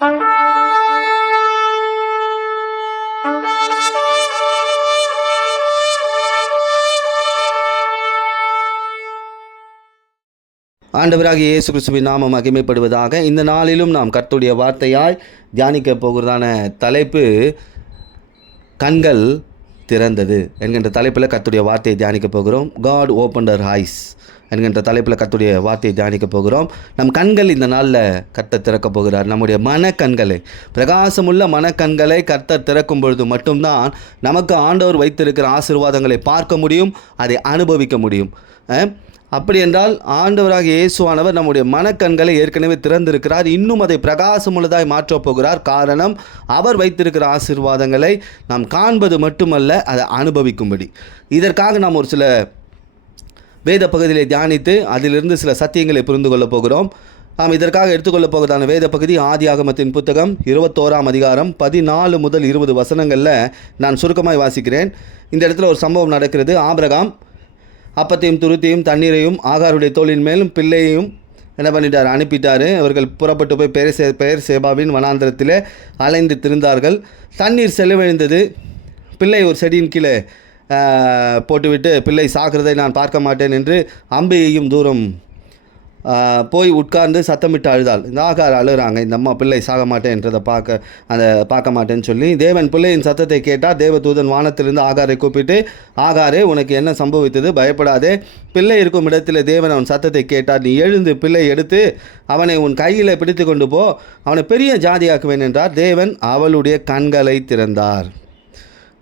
ஆண்டவராக இயேசு கிறிஸ்துவின் நாமம் மகிமைப்படுவதாக இந்த நாளிலும் நாம் கர்த்துடைய வார்த்தையாய் தியானிக்க போகிறதான தலைப்பு கண்கள் திறந்தது என்கின்ற தலைப்பில் கர்த்துடைய வார்த்தையை தியானிக்க போகிறோம். காட் ஓப்பண்டர் ஹைஸ் என்கின்ற தலைப்பில் கத்துடைய வார்த்தையை தியானிக்க போகிறோம். நம் கண்கள் இந்த நாளில் கர்த்தர் திறக்க போகிறார். நம்முடைய மனக்கண்களை பிரகாசமுள்ள மனக்கண்களை கர்த்தர் திறக்கும் பொழுது மட்டும்தான் நமக்கு ஆண்டவர் வைத்திருக்கிற ஆசீர்வாதங்களை பார்க்க முடியும் அதை அனுபவிக்க முடியும். அப்படி என்றால் ஆண்டவராக இயேசுவானவர் நம்முடைய மனக்கண்களை ஏற்கனவே திறந்திருக்கிறார். இன்னும் அதை பிரகாசமுள்ளதாய் மாற்றப் போகிறார். காரணம் அவர் வைத்திருக்கிற ஆசீர்வாதங்களை நாம் காண்பது மட்டுமல்ல அதை அனுபவிக்கும்படி. இதற்காக நாம் ஒரு சில வேத பகுதிகளை தியானித்து அதிலிருந்து சில சத்தியங்களை புரிந்து கொள்ளப் போகிறோம். நாம் இதற்காக எடுத்துக்கொள்ளப் போகிறதான வேத பகுதி ஆதி ஆகமத்தின் புத்தகம் இருபத்தோராம் அதிகாரம் பதினாலு முதல் இருபது வசனங்களில் நான் சுருக்கமாய் வாசிக்கிறேன். இந்த இடத்துல ஒரு சம்பவம் நடக்கிறது. ஆபிரகாம் அப்பத்தையும் துருத்தியும் தண்ணீரையும் ஆகாருடைய தோளின் மேலும் பிள்ளையையும் என்ன பண்ணிட்டார்? அனுப்பிட்டார். அவர்கள் புறப்பட்டு போய் பெயர் சே பெயர் சேபாவின் வனாந்திரத்தில் அலைந்து திரிந்தார்கள். தண்ணீர் செலவழிந்தது. பிள்ளை ஒரு செடியின் கீழே போட்டுவிட்டு பிள்ளை சாகிறதை நான் பார்க்க மாட்டேன் என்று அம்பியையும் தூரம் போய் உட்கார்ந்து சத்தமிட்டு அழுதாள். இந்த ஆகார் அழுகிறாங்க இந்த அம்மா பிள்ளை சாக மாட்டேன்றதை பார்க்க அந்த பார்க்க மாட்டேன்னு சொல்லி தேவன் பிள்ளையின் சத்தத்தை கேட்டால் தேவதூதன் வானத்திலிருந்து ஆகாரை கூப்பிட்டு ஆகாரே உனக்கு என்ன சம்பவித்தது? பயப்படாதே. பிள்ளை இருக்கும் இடத்துல தேவன் அவன் சத்தத்தை கேட்டார். நீ எழுந்து பிள்ளை எடுத்து அவனை உன் கையில் பிடித்து கொண்டு போ. அவனை பெரிய ஜாதியாக்குவேன் என்றார். தேவன் அவளுடைய கண்களை திறந்தார்.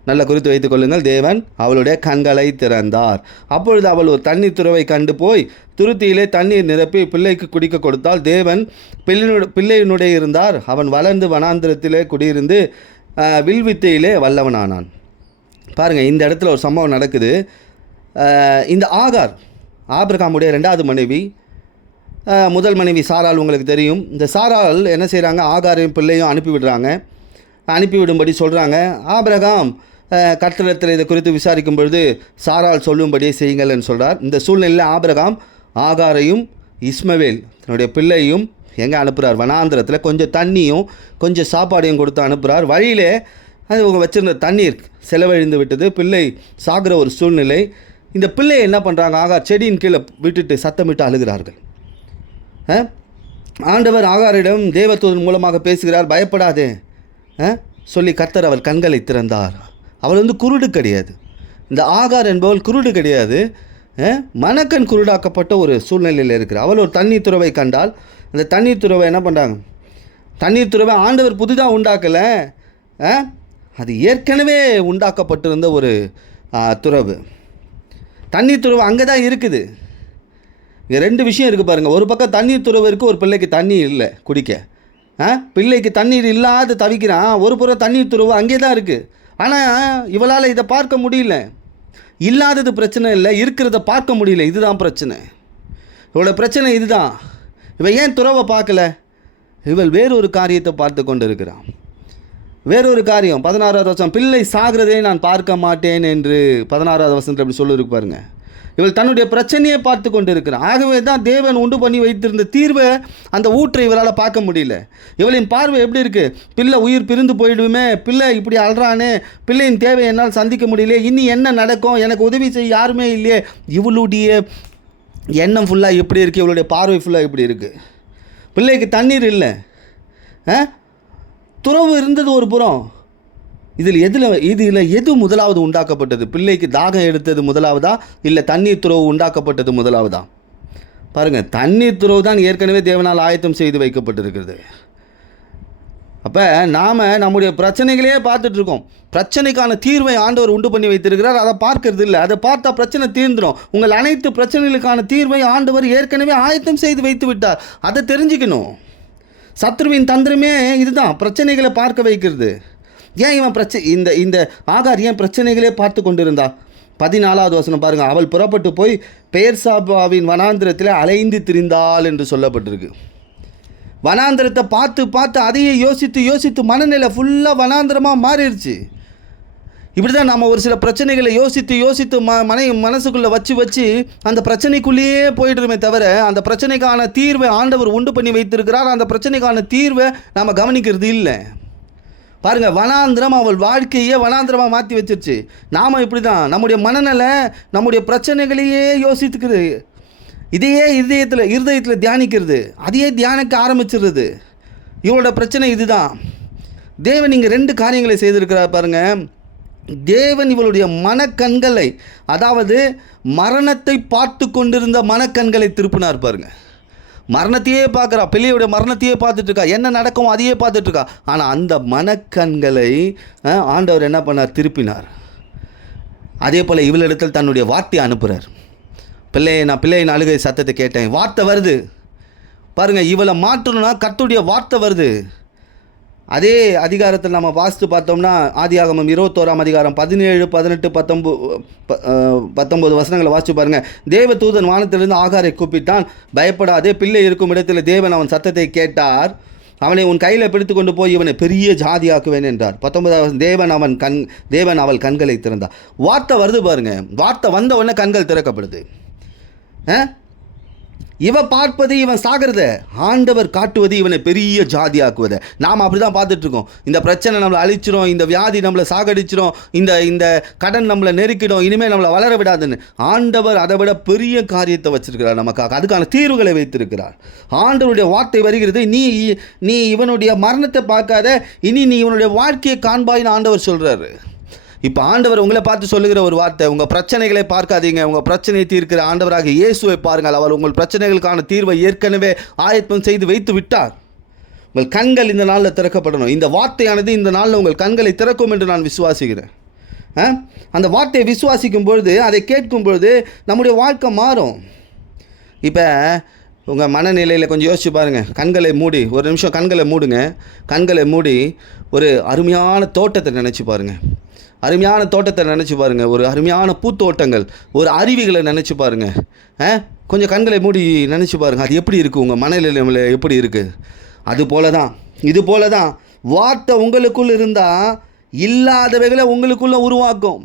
நல்ல குறித்து வைத்துக் கொள்ளுங்கள். தேவன் அவளுடைய கண்களை திறந்தார். அப்பொழுது அவள் ஒரு தண்ணீர் துறவை கண்டு போய் துருத்தியிலே தண்ணீர் நிரப்பி பிள்ளைக்கு குடிக்க கொடுத்தால் தேவன் பிள்ளையினு பிள்ளையினுடைய இருந்தார். அவன் வளர்ந்து வனாந்திரத்திலே குடியிருந்து வில்வித்தையிலே வல்லவனானான். பாருங்கள் இந்த இடத்துல ஒரு சம்பவம் நடக்குது. இந்த ஆகார் ஆபிரகாமுடைய ரெண்டாவது மனைவி முதல் மனைவி சாரால் உங்களுக்கு தெரியும். இந்த சாரால் என்ன செய்கிறாங்க ஆகாரையும் பிள்ளையும் அனுப்பி விடுறாங்க அனுப்பிவிடும்படி சொல்கிறாங்க ஆபிரகாம் அஹ், இதை குறித்து விசாரிக்கும் பொழுது சாரால் சொல்லும்படியே செய்யுங்கள்னு சொல்கிறார் இந்த சூழ்நிலையில் ஆபிரகாம் ஆகாரையும் இஸ்மவேல் தன்னுடைய பிள்ளையும் எங்கே அனுப்புகிறார் வனாந்திரத்தில் கொஞ்சம் தண்ணியும் கொஞ்சம் சாப்பாடையும் கொடுத்து அனுப்புகிறார் வழியிலே அது அவங்க வச்சுருந்த தண்ணீர் செலவழிந்து விட்டது. பிள்ளை சாகிற ஒரு சூழ்நிலை. இந்த பிள்ளை என்ன பண்ணுறாங்க ஆகார் செடியின் கீழே விட்டுட்டு சத்தமிட்டு அழுகிறார்கள். ஆண்டவர் ஆகாரிடம் தேவதூதன் மூலமாக பேசுகிறார். பயப்படாதே. சொல்லி கர்த்தர் அவர் கண்களை திறந்தார். அவள் வந்து குருடு கிடையாது. இந்த ஆகார் என்பவள் குருடு கிடையாது. மணக்கண் குருடாக்கப்பட்ட ஒரு சூழ்நிலையில் இருக்கிறார் அவள் ஒரு தண்ணீர் துறவை கண்டால் அந்த தண்ணீர் துறவை என்ன பண்ணுறாங்க தண்ணீர் துறவை ஆண்டவர் புதிதாக உண்டாக்கலை. அது ஏற்கனவே உண்டாக்கப்பட்டிருந்த ஒரு துறவு. தண்ணீர் துறவு அங்கே தான் இருக்குது. இங்கே ரெண்டு விஷயம் இருக்குது பாருங்கள் ஒரு பக்கம் தண்ணீர் துறவு இருக்குது ஒரு பிள்ளைக்கு தண்ணீர் இல்லை குடிக்க. ஆ பிள்ளைக்கு தண்ணீர் இல்லாத தவிக்கிறான். ஒரு புறம் தண்ணீர் துறவு அங்கே தான் இருக்குது ஆனால் இவளால் இதை பார்க்க முடியல. இல்லாதது பிரச்சனை இல்லை இருக்கிறத பார்க்க முடியல. இதுதான் பிரச்சனை. இவளோட பிரச்சனை இதுதான். இவன் ஏன் துறவை பார்க்கல? இவள் வேறொரு காரியத்தை பார்த்து கொண்டு இருக்கிறான் வேறொரு காரியம். பதினாறாவது வருஷம் பிள்ளை சாகிறதே நான் பார்க்க மாட்டேன் என்று பதினாறாவது வருஷத்தில் அப்படி சொல்லிருக்கு பாருங்கள் இவள் தன்னுடைய பிரச்சனையை பார்த்து கொண்டு இருக்கிறான் ஆகவே தான் தேவன் உண்டு பண்ணி வைத்திருந்த தீர்வை அந்த ஊற்றை இவளால் பார்க்க முடியல. இவளின் பார்வை எப்படி இருக்கு? பிள்ளை உயிர் பிரிந்து போயிடுமே பிள்ளை இப்படி அல்றானே பிள்ளையின் தேவை என்னால் சந்திக்க முடியலையே இனி என்ன நடக்கும்? எனக்கு உதவி செய்ய யாருமே இல்லையே. இவளுடைய எண்ணம் ஃபுல்லாக எப்படி இருக்குது இவளுடைய பார்வை ஃபுல்லாக எப்படி இருக்குது பிள்ளைக்கு தண்ணீர் இல்லை. ஆ? துறவு இருந்தது ஒரு புறம். இதில் எதில் இதில் எது முதலாவது உண்டாக்கப்பட்டது? பிள்ளைக்கு தாகம் எடுத்தது முதலாவதா? இல்லை தண்ணீர் துறவு உண்டாக்கப்பட்டது முதலாவதா? பாருங்கள் தண்ணீர் துறவு தான் ஏற்கனவே தேவனால் ஆயத்தம் செய்து வைக்கப்பட்டிருக்கிறது. அப்போ நாம் நம்முடைய பிரச்சனைகளையே பார்த்துட்ருக்கோம். பிரச்சனைக்கான தீர்வை ஆண்டவர் உண்டு பண்ணி வைத்திருக்கிறார். அதை பார்க்கறது இல்லை. அதை பார்த்தா பிரச்சனை தீர்ந்துடும் உங்கள் அனைத்து பிரச்சனைகளுக்கான தீர்வை ஆண்டவர் ஏற்கனவே ஆயத்தம் செய்து வைத்து விட்டார். அதை தெரிஞ்சுக்கணும். சத்ருவின் தந்திரமே இதுதான். பிரச்சனைகளை பார்க்க வைக்கிறது. ஏன் இவன் பிரச்சனை இந்த இந்த ஆகார் ஏன் பிரச்சனைகளே பார்த்து கொண்டிருந்தா? பதினாலாவது வசனம் பாருங்க. அவள் புறப்பட்டு போய் பெயர் சாபாவின் வனாந்திரத்தில் அலைந்து திரிந்தாள் என்று சொல்லப்பட்டிருக்கு. வனாந்திரத்தை பார்த்து பார்த்து அதையே யோசித்து யோசித்து மனநிலை ஃபுல்லாக வனாந்திரமாக மாறிடுச்சு. இப்படி தான் நம்ம ஒரு சில பிரச்சனைகளை யோசித்து யோசித்து ம மனை மனசுக்குள்ளே வச்சு வச்சு அந்த பிரச்சனைக்குள்ளேயே போயிடுறோமே தவிர அந்த பிரச்சனைக்கான தீர்வை ஆண்டவர் உண்டு பண்ணி வைத்திருக்கிறார். அந்த பிரச்சனைக்கான தீர்வை நாம் கவனிக்கிறது இல்லை. பாருங்கள் வனாந்திரம் அவள் வாழ்க்கையே வனாந்திரமாக மாற்றி வச்சிருச்சு. நாம் இப்படி தான் நம்முடைய மனநலை நம்முடைய பிரச்சனைகளையே யோசித்துக்கிறது. இதையே இதயத்தில் இருதயத்தில் தியானிக்கிறது. அதையே தியானிக்க ஆரம்பிச்சிடுறது. இவளோட பிரச்சனை இதுதான். தேவன் இங்கே ரெண்டு காரியங்களை செய்திருக்கிறார் பாருங்கள் தேவன் இவளுடைய மனக்கண்களை அதாவது மரணத்தை பார்த்து கொண்டிருந்த மனக்கண்களை திருப்பினார் பாருங்கள் மரணத்தையே பார்க்குறா பிள்ளையுடைய மரணத்தையே பார்த்துட்ருக்கா. என்ன நடக்கும் அதையே பார்த்துட்ருக்கா. ஆனால் அந்த மனக்கண்களை ஆண்டவர் என்ன பண்ணார்? திருப்பினார். அதே போல் இவளிடத்தில் தன்னுடைய வார்த்தையை அனுப்புகிறார் பிள்ளையை நான் பிள்ளையின் அழுகை சத்தத்தை கேட்டேன். வார்த்தை வருது. பாருங்கள் இவளை மாற்றணும்னா கத்துடைய வார்த்தை வருது. அதே அதிகாரத்தில் நம்ம வாசித்து பார்த்தோம்னா ஆதியாகமம் இருபத்தோராம் அதிகாரம் பதினேழு பதினெட்டு பத்தொம்போ ப- வசனங்களை வாசித்து பாருங்கள் தேவ தூதன் வானத்திலிருந்து ஆகாரை கூப்பிட்டான். பயப்படாதே பிள்ளை இருக்கும் இடத்தில் தேவன் அவன் சத்தத்தை கேட்டார். அவனை உன் கையில் பிடித்து கொண்டு போய் இவனை பெரிய ஜாதியாக்குவேன் என்றார். பத்தொன்பதாவது தேவன் அவன் கண் தேவன் அவள் கண்களை திறந்தார். வார்த்தை வருது பாருங்க. வார்த்தை வந்த உடனே கண்கள் திறக்கப்படுது. இவன் பார்ப்பது இவன் சாகிறத ஆண்டவர் காட்டுவது இவனை பெரிய ஜாதியாக்குவதை. நாம் அப்படி தான் பார்த்துட்ருக்கோம். இந்த பிரச்சனை நம்மளை அழிச்சிரும் இந்த வியாதி நம்மளை சாகடிச்சிரும் இந்த இந்த கடன் நம்மளை நெருக்கிடும் இனிமேல் நம்மளை வளர விடாதுன்னு. ஆண்டவர் அதை விட பெரிய காரியத்தை வச்சிருக்கிறார் நமக்காக. அதுக்கான தீர்வுகளை வைத்திருக்கிறார். ஆண்டவருடைய வார்த்தை வருகிறது நீ நீ இவனுடைய மரணத்தை பார்க்காத இனி நீ இவனுடைய வாழ்க்கையை காண்பாயின்னு ஆண்டவர் சொல்கிறாரு இப்போ ஆண்டவர் உங்களை பார்த்து சொல்லுகிற ஒரு வார்த்தை உங்கள் பிரச்சனைகளை பார்க்காதீங்க. உங்கள் பிரச்சனையை தீர்க்கிற ஆண்டவராக இயேசுவை பாருங்கள். அவர் உங்கள் பிரச்சனைகளுக்கான தீர்வை ஏற்கனவே ஆயத்தம் செய்து வைத்து விட்டார். உங்கள் கண்கள் இந்த நாளில் திறக்கப்படணும். இந்த வார்த்தையானது இந்த நாளில் உங்கள் கண்களை திறக்கும் என்று நான் விசுவாசிக்கிறேன். ஆ? அந்த வார்த்தையை விசுவாசிக்கும் பொழுது அதை கேட்கும் பொழுது நம்முடைய வாழ்க்கை மாறும். இப்போ உங்கள் மனநிலையில் கொஞ்சம் யோசிச்சு பாருங்கள் கண்களை மூடி ஒரு நிமிஷம் கண்களை மூடுங்க. கண்களை மூடி ஒரு அருமையான தோட்டத்தை நினச்சி பாருங்கள் அருமையான தோட்டத்தை நினச்சி பாருங்கள் ஒரு அருமையான பூத்தோட்டங்கள் ஒரு அருவிகளை நினச்சி பாருங்கள் ஆ? கொஞ்சம் கண்களை மூடி நினச்சி பாருங்கள் அது எப்படி இருக்குது உங்கள் மனநிலையில் எப்படி இருக்குது அது போல தான் இது போல தான் வார்த்தை உங்களுக்குள் இருந்தால் இல்லாதவைகளை உங்களுக்குள்ளே உருவாக்கும்.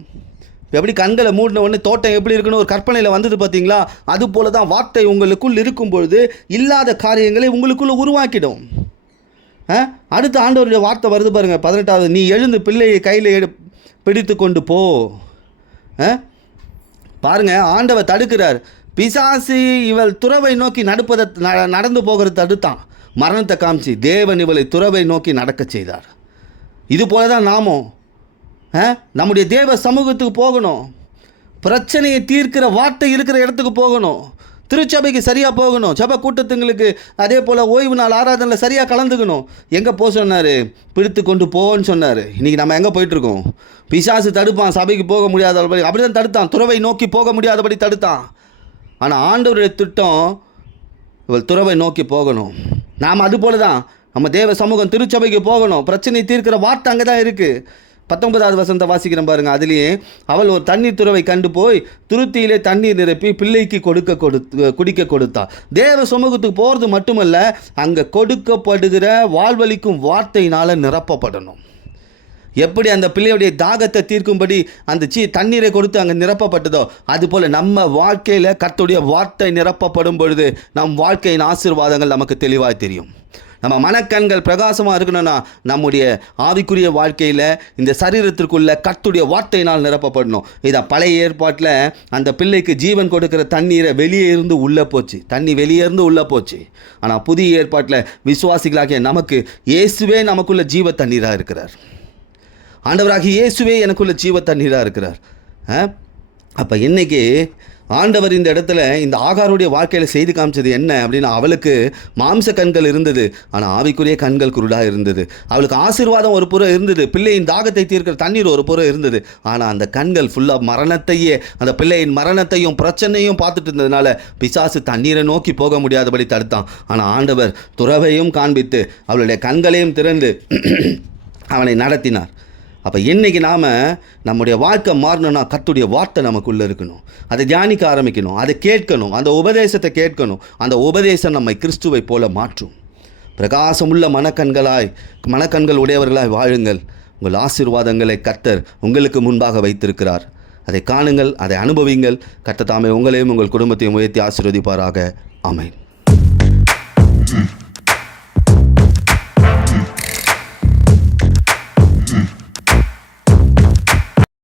எப்படி கண்களை மூடின உடனே தோட்டம் எப்படி இருக்குன்னு ஒரு கற்பனையில் வந்தது பார்த்தீங்களா அது போல தான் வார்த்தை உங்களுக்குள் இருக்கும் பொழுது இல்லாத காரியங்களை உங்களுக்குள்ளே உருவாக்கிடும். ஆ? அடுத்த ஆண்டவருடைய வார்த்தை வருது பாருங்கள் பதினெட்டாவது நீ எழுந்து பிள்ளையை கையில் எடு பிடித்து கொண்டு போ. பாருங்கள் பாருங்க ஆண்டவர் தடுக்கிறார். பிசாசு இவள் துறவை நோக்கி நடப்பதை நடந்து போகிறது தடுத்தான். மரணத்தை காமிச்சு தேவன் இவளை துறவை நோக்கி நடக்கச் செய்தார். இது போல தான் நாமும் ஆ? நம்முடைய தேவ சமூகத்துக்கு போகணும். பிரச்சனையை தீர்க்கிற வார்த்தை இருக்கிற இடத்துக்கு போகணும். திருச்சபைக்கு சரியாக போகணும். சபை கூட்டத்துங்களுக்கு அதே போல் ஓய்வு நாள் ஆராதனையில் சரியாக கலந்துக்கணும். எங்கே போக சொன்னார்? பிடித்து கொண்டு போன்னு சொன்னார். இன்றைக்கி நம்ம எங்கே போயிட்டுருக்கோம்? பிசாசு தடுப்பான். சபைக்கு போக முடியாதபடி அப்படி தான் தடுத்தான். துறவை நோக்கி போக முடியாதபடி தடுத்தான். ஆனால் ஆண்டவருடைய திட்டம் இவள் துறவை நோக்கி போகணும். நாம் அது போல தான் நம்ம தேவ சமூகம் திருச்சபைக்கு போகணும். பிரச்சனையை தீர்க்கிற வார்த்தை அங்கே தான் இருக்குது பத்தொன்பதாவது வசந்த வாசிக்கிறேன் பாருங்க. அதுலேயே அவள் ஒரு தண்ணீர் துறவை கண்டு போய் துருத்தியிலே தண்ணீர் நிரப்பி பிள்ளைக்கு கொடுக்க கொடுத்து குடிக்க கொடுத்தா. தேவ சமூகத்துக்கு போகிறது மட்டுமல்ல அங்கே கொடுக்கப்படுகிற வாழ்வழிக்கும் வார்த்தையினால் நிரப்பப்படணும். எப்படி அந்த பிள்ளையுடைய தாகத்தை தீர்க்கும்படி அந்த சீ தண்ணீரை கொடுத்து அங்கே நிரப்பப்பட்டதோ அதுபோல் நம்ம வாழ்க்கையில் கர்த்தருடைய வார்த்தை நிரப்பப்படும் பொழுது நம் வாழ்க்கையின் ஆசீர்வாதங்கள் நமக்கு தெளிவாக தெரியும். நம்ம மனக்கண்கள் பிரகாசமாக இருக்கணும்னா நம்முடைய ஆவிக்குரிய வாழ்க்கையில் இந்த சரீரத்திற்குள்ள கத்துடைய வார்த்தையினால் நிரப்பப்படணும். இதை பழைய ஏற்பாட்டில் அந்த பிள்ளைக்கு ஜீவன் கொடுக்கிற தண்ணீரை வெளியே இருந்து உள்ளே போச்சு. தண்ணி வெளியே இருந்து உள்ளே போச்சு. ஆனால் புதிய ஏற்பாட்டில் விசுவாசிகளாகிய நமக்கு இயேசுவே நமக்குள்ள ஜீவ தண்ணீராக இருக்கிறார். ஆண்டவராகி இயேசுவே எனக்குள்ள ஜீவ தண்ணீராக இருக்கிறார். அப்போ இன்றைக்கி ஆண்டவர் இந்த இடத்துல இந்த ஆகாருடைய வாழ்க்கையில் செய்து காமிச்சது என்ன அப்படின்னா அவளுக்கு மாம்ச கண்கள் இருந்தது. ஆனால் ஆவிக்குரிய கண்கள் குருடாக இருந்தது. அவளுக்கு ஆசீர்வாதம் ஒரு புறம் இருந்தது. பிள்ளையின் தாகத்தை தீர்க்கிற தண்ணீர் ஒரு புறம் இருந்தது. ஆனால் அந்த கண்கள் ஃபுல்லாக மரணத்தையே அந்த பிள்ளையின் மரணத்தையும் பிரச்சனையும் பார்த்துட்டு இருந்ததுனால பிசாசு தண்ணீரை நோக்கி போக முடியாதபடி தடுத்தான். ஆனால் ஆண்டவர் துறவையும் காண்பித்து அவளுடைய கண்களையும் திறந்து அவனை நடத்தினார். அப்போ இன்னைக்கு நாம் நம்முடைய வாழ்க்கை மாறணும்னா கத்துடைய வார்த்தை நமக்குள்ளே இருக்கணும். அதை தியானிக்க ஆரம்பிக்கணும். அதை கேட்கணும். அந்த உபதேசத்தை கேட்கணும். அந்த உபதேசம் நம்மை கிறிஸ்துவை போல மாற்றும். பிரகாசமுள்ள மனக்கண்களாய் மனக்கண்கள் உடையவர்களாய் வாழுங்கள். உங்கள் ஆசீர்வாதங்களை கத்தர் உங்களுக்கு முன்பாக வைத்திருக்கிறார். அதை காணுங்கள் அதை அனுபவிங்கள். கத்த தாமே உங்களையும் உங்கள் குடும்பத்தையும் உயர்த்தி ஆசீர்வதிப்பாராக. ஆமென்.